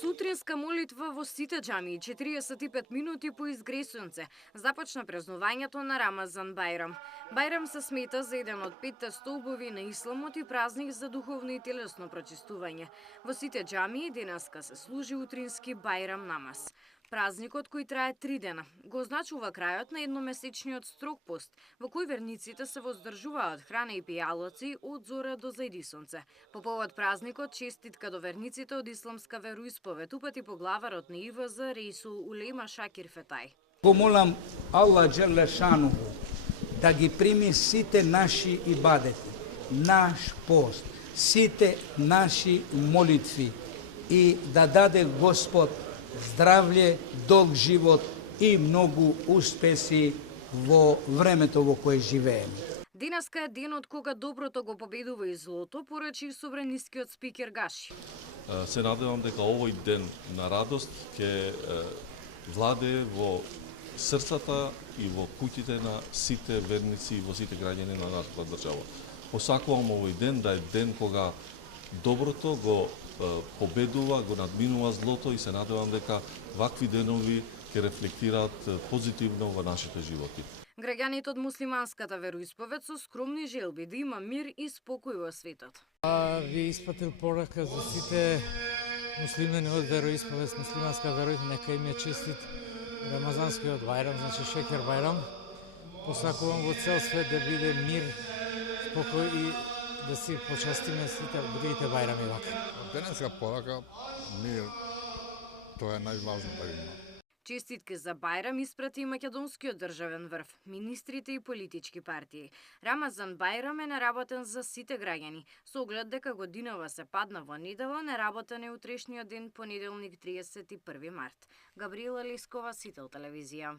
Сутринска молитва во сите џамии 45 минути по изгресунце започна празнувањето на Рамазан Бајрам. Бајрам се смета за еден од петте столбови на исламот и празник за духовно и телесно прочистување. Во сите џамии денеска се служи утрински Бајрам намаз. Празникот, кој трае 3 дена, го означува крајот на едномесечниот строг пост, во кој верниците се воздржуваат храна и пијалоци од зора до зајди сонце. По повод празникот, честитка до верниците од исламска вероисповед упати поглаварот на ИВЗ Рейсул Улема Шакир Фетај. Помолам Аллах Джеле Шану да ги прими сите наши ибадети, наш пост, сите наши молитви и да даде Господ здравје, долг живот и многу успеси во времето во кое живееме. Денеска е денот кога доброто го победува и злото, порачи собранискиот спикер Гаши. Се надевам дека овој ден на радост ќе владее во срцата и во куќите на сите верници и во сите граѓани на нашата држава. Посакувам овој ден да е ден кога доброто го победува, го надминува злото и се надевам дека вакви денови ќе рефлектираат позитивно во нашите животи. Граѓаните од муслиманската вероисповед со скромни желби да има мир и спокој во светот. Ви испратил порака за сите муслимани од вероисповед, муслиманска вероисповед, нека им е честит Рамазанскиот Бајрам, значи Шекер Бајрам. Посакувам во цел свет да биде мир, спокој и да си почастиме сите будејте Бајрами вака. Денеска порака, мир, тоа е најважно да има. Честитки за Бајрам испрати и македонскиот државен врв, министрите и политички партии. Рамазан Бајрам е неработен за сите граѓани, со оглед дека годинава се падна во недела, неработен е утрешниот ден понеделник 31 март. Габриела Лескова, Сител телевизија.